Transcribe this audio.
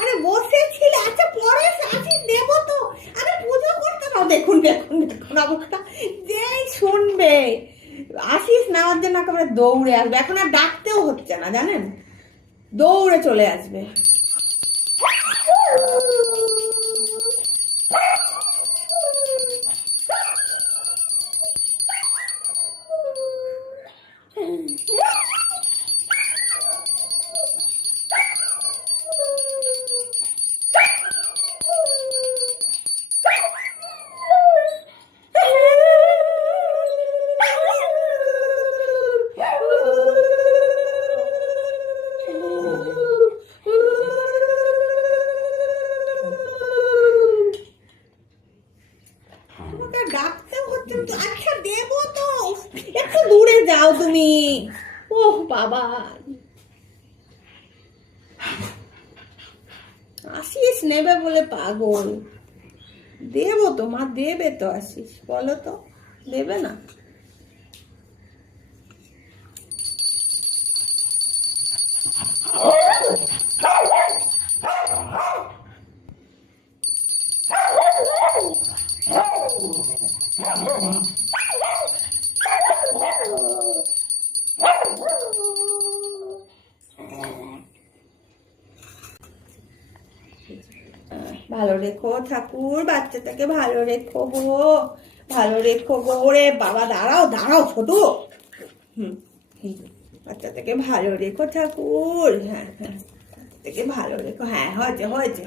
আরে বসেছিল, আচ্ছা পরে আসিস, দেবো তো। আরে পুজো করতে নাও। দেখুন দেখুন দেখুন অবস্থা, যেই শুনবে আসিস নেওয়ার জন্য একেবারে দৌড়ে আসবে। এখন আর ডাকতেও হচ্ছে না জানেন, দৌড়ে চলে আসবে। তোমাকে ডাকতেও হচ্ছে না তো। আচ্ছা দেবো তো, একটু দূরে যাও তুমি। ওহ বাবা, আসিস নেবে বলে পাগল। দেবো তো মা, দেবে তো, আসিস বলো তো, দেবে না? ভালো রেখো ঠাকুর, বাচ্চাটাকে ভালো রেখো গো, ভালো রেখো গো। ওরে বাবা, দাঁড়াও দাঁড়াও ছোট। হুম, বাচ্চাটাকে ভালো রেখো ঠাকুর। হ্যাঁ হ্যাঁ, বাচ্চাটাকে ভালো রেখো। হ্যাঁ, হয়েছে হয়েছে।